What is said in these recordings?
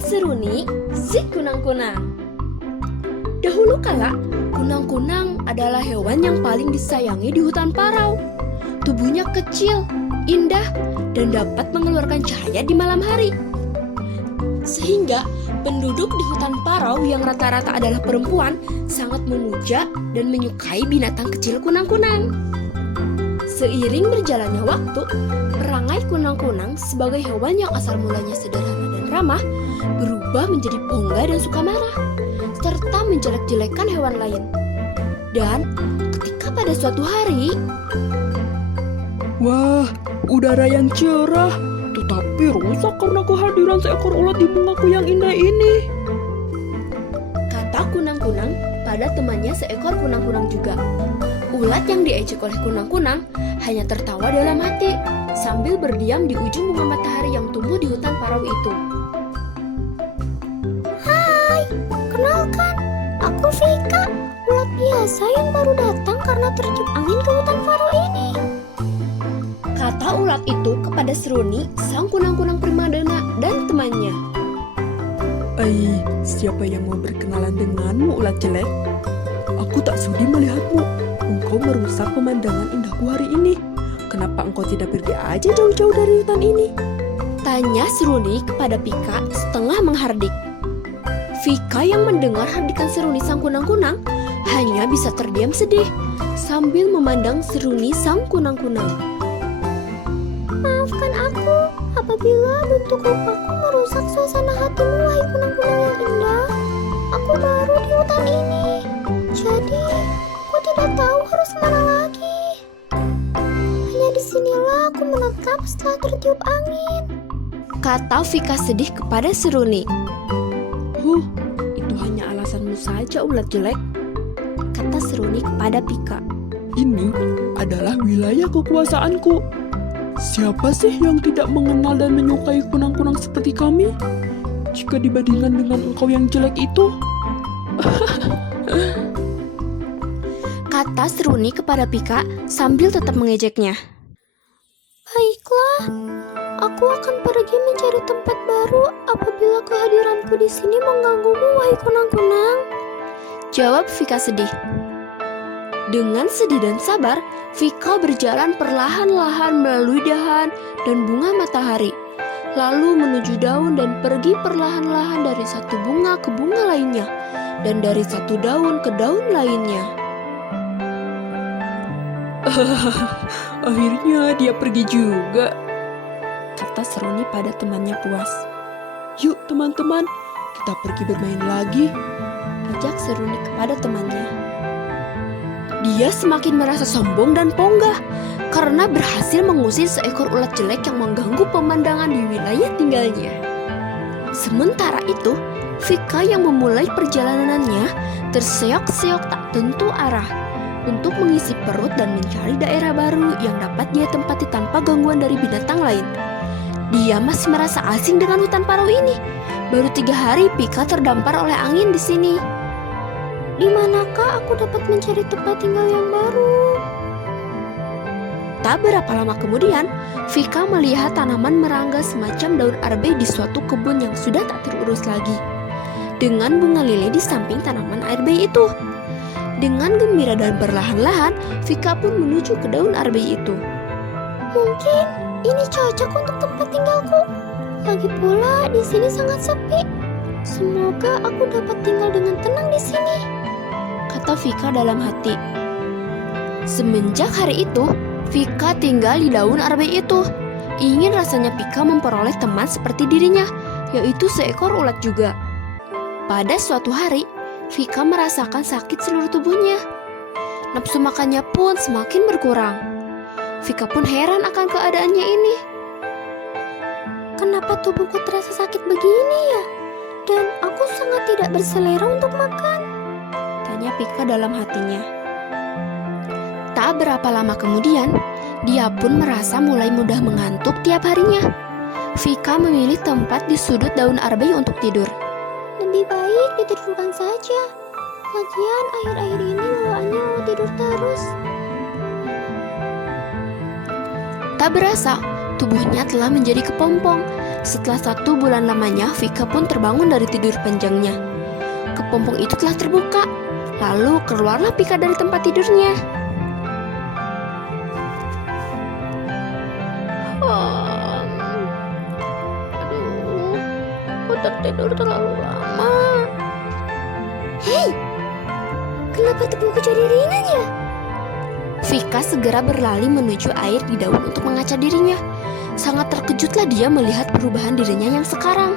Seruni, si kunang-kunang. Dahulu kala, kunang-kunang adalah hewan yang paling disayangi di hutan parau. Tubuhnya kecil, indah, dan dapat mengeluarkan cahaya di malam hari. Sehingga penduduk di hutan parau yang rata-rata adalah perempuan sangat memuja dan menyukai binatang kecil kunang-kunang. Seiring berjalannya waktu, perangai kunang-kunang sebagai hewan yang asal mulanya sederhana dan ramah berubah menjadi bongga dan suka marah, serta menjelek-jelekan hewan lain. Dan ketika pada suatu hari, wah, udara yang cerah, tetapi rusak karena kehadiran seekor ulat di bungaku yang indah ini. kata kunang-kunang pada temannya seekor kunang-kunang juga. Ulat yang diejek oleh kunang-kunang hanya tertawa dalam hati sambil berdiam di ujung bunga matahari yang tumbuh di hutan parau itu. Hai, kenalkan, aku Vika, ulat biasa yang baru datang karena tertiup angin ke hutan parau ini. Kata ulat itu kepada Seruni, sang kunang-kunang primadona dan temannya. Siapa yang mau berkenalan denganmu, ulat jelek? Aku tak sudi melihatmu. Engkau merusak pemandangan indahku hari ini. Kenapa engkau tidak pergi aja jauh-jauh dari hutan ini? Tanya Seruni kepada Pika setengah menghardik. Vika yang mendengar hardikan Seruni sang kunang-kunang hanya bisa terdiam sedih sambil memandang Seruni sang kunang-kunang. Maafkan aku apabila bentuk rupaku merusak suasana hatimu, wahai kunang-kunang yang indah. Aku baru di hutan ini, jadi aku tidak tahu harus kemana lagi. Hanya disinilah aku menetap setelah tertiup angin. Kata Vika sedih kepada Seruni. Itu hanya alasanmu saja, ulat jelek. Kata Seruni kepada Pika. Ini adalah wilayah kekuasaanku. Siapa sih yang tidak mengenal dan menyukai kunang-kunang seperti kami? Jika dibandingkan dengan engkau yang jelek itu. Kata Seruni kepada Pika sambil tetap mengejeknya. Baiklah, aku akan pergi mencari tempat baru apabila kehadiranku di sini mengganggumu, wahai kunang-kunang. Jawab Vika sedih. Dengan sedih dan sabar, Vika berjalan perlahan-lahan melalui dahan dan bunga matahari, lalu menuju daun dan pergi perlahan-lahan dari satu bunga ke bunga lainnya, dan dari satu daun ke daun lainnya. Akhirnya dia pergi juga. Kata Seruni pada temannya puas. Yuk teman-teman, kita pergi bermain lagi. Ajak Seruni kepada temannya. Dia semakin merasa sombong dan ponggah karena berhasil mengusir seekor ulat jelek yang mengganggu pemandangan di wilayah tinggalnya. Sementara itu, Vika yang memulai perjalanannya terseok-seok tak tentu arah untuk mengisi perut dan mencari daerah baru yang dapat dia tempati tanpa gangguan dari binatang lain. Dia masih merasa asing dengan hutan parau ini. Baru 3 hari Vika terdampar oleh angin di sini. Di manakah aku dapat mencari tempat tinggal yang baru? Tak berapa lama kemudian, Vika melihat tanaman merangga semacam daun arbe di suatu kebun yang sudah tak terurus lagi, dengan bunga lili di samping tanaman arbe itu. Dengan gembira dan perlahan-lahan, Vika pun menuju ke daun arbe itu. Mungkin ini cocok untuk tempat tinggalku. Lagi pula di sini sangat sepi. Semoga aku dapat tinggal dengan tenang di sini, kata Vika dalam hati. Semenjak hari itu, Vika tinggal di daun arbe itu. Ingin rasanya Vika memperoleh teman seperti dirinya, yaitu seekor ulat juga. Pada suatu hari, Vika merasakan sakit seluruh tubuhnya. Nafsu makannya pun semakin berkurang. Vika pun heran akan keadaannya ini. Kenapa tubuhku terasa sakit begini ya? Dan aku sangat tidak berselera untuk makan. Tanya Vika dalam hatinya. Tak berapa lama kemudian, dia pun merasa mulai mudah mengantuk tiap harinya. Vika memilih tempat di sudut daun arbe untuk tidur. Lebih baik ditidurkan saja. Lagian akhir-akhir ini bawaannya mau tidur terus. Tak berasa, Tubuhnya telah menjadi kepompong. Setelah 1 bulan lamanya, Vika pun terbangun dari tidur panjangnya. Kepompong itu telah terbuka. Lalu keluarlah Vika dari tempat tidurnya. Aduh, aku tertidur terlalu lama. Hei, kenapa tubuhku jadi ringan ya? Vika segera berlari menuju air di daun untuk mengaca dirinya. Sangat terkejutlah dia melihat perubahan dirinya yang sekarang.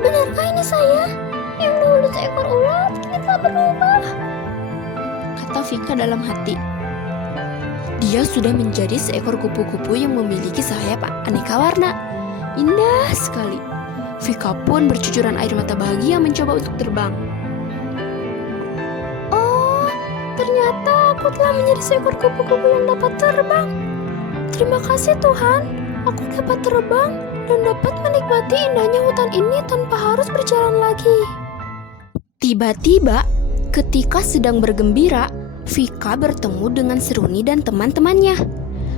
Benarkah ini saya? Yang dulu seekor ulat, kini telah berubah. Kata Vika dalam hati. Dia sudah menjadi seekor kupu-kupu yang memiliki sayap aneka warna. Indah sekali. Vika pun bercucuran air mata bahagia mencoba untuk terbang. Oh, ternyata aku telah menjadi seekor kupu-kupu yang dapat terbang. Terima kasih Tuhan, aku dapat terbang dan dapat menikmati indahnya hutan ini tanpa harus berjalan lagi. Tiba-tiba, ketika sedang bergembira, Vika bertemu dengan Seruni dan teman-temannya.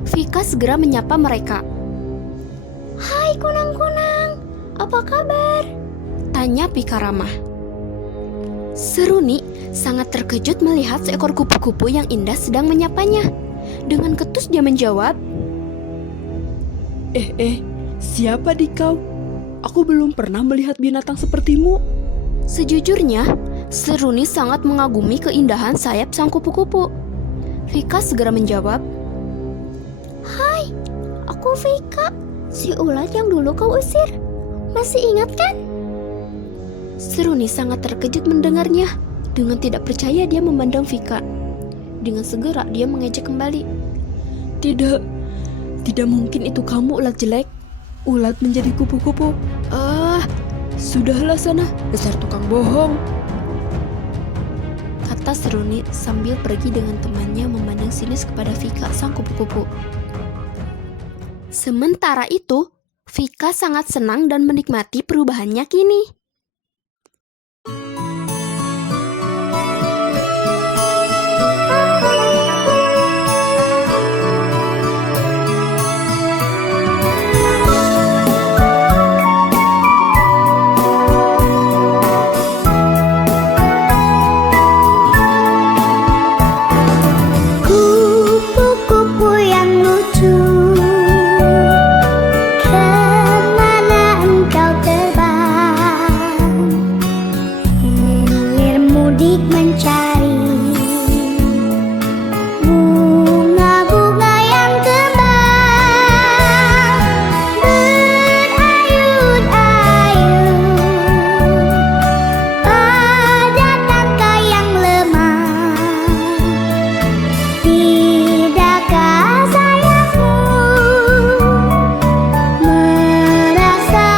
Vika segera menyapa mereka. Hai kunang-kunang, apa kabar? Tanya Vika ramah. Seruni sangat terkejut melihat seekor kupu-kupu yang indah sedang menyapanya. Dengan ketus dia menjawab, Siapa di kau? Aku belum pernah melihat binatang sepertimu. sejujurnya, Seruni sangat mengagumi keindahan sayap sang kupu-kupu. Vika segera menjawab, Hai, aku Vika, si ulat yang dulu kau usir. Masih ingat kan? Seruni sangat terkejut mendengarnya. Dengan tidak percaya dia memandang Vika. Dengan segera dia mengejek kembali. Tidak mungkin itu kamu, ulat jelek. Ulat menjadi kupu-kupu. Sudahlah sana, dasar tukang bohong. Kata Seruni sambil pergi dengan temannya memandang sinis kepada Vika sang kupu-kupu. Sementara itu, Vika sangat senang dan menikmati perubahannya kini. Kupu-kupu yang lucu, kemana engkau terbang? Hilir mudik mencari bunga-bunga yang kembang. Berayun-ayun pada tangkai yang lemah. Tidakkah sayapmu merasa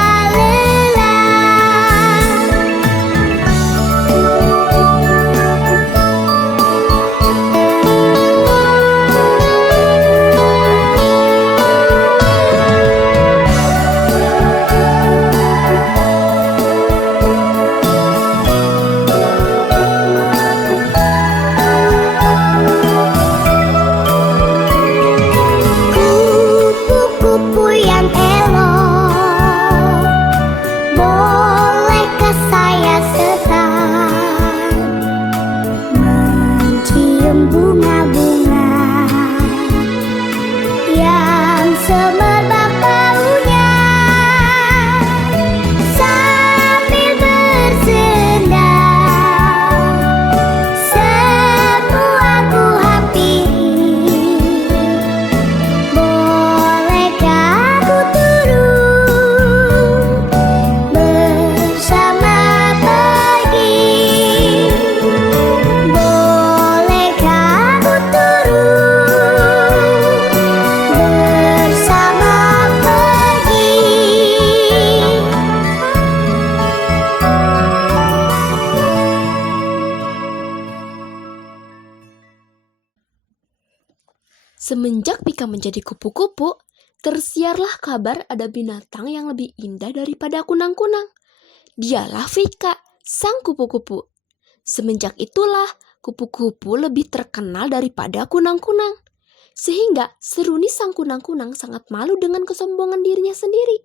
kupu-kupu yang elok, bolehkah saya setan mencium bunga-bunga yang semerbak baunya sambil bersendam? Semua ku hampiri. Bolehkah ku turun bersama pergi? Bolehkah ku turun bersama pergi? Semenjak Vika menjadi kupu-kupu, tersiarlah kabar ada binatang yang lebih indah daripada kunang-kunang. Dialah Vika, sang kupu-kupu. Semenjak itulah, kupu-kupu lebih terkenal daripada kunang-kunang. Sehingga Seruni sang kunang-kunang sangat malu dengan kesombongan dirinya sendiri.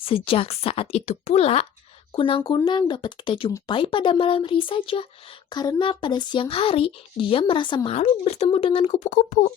Sejak saat itu pula, kunang-kunang dapat kita jumpai pada malam hari saja, karena pada siang hari dia merasa malu bertemu dengan kupu-kupu.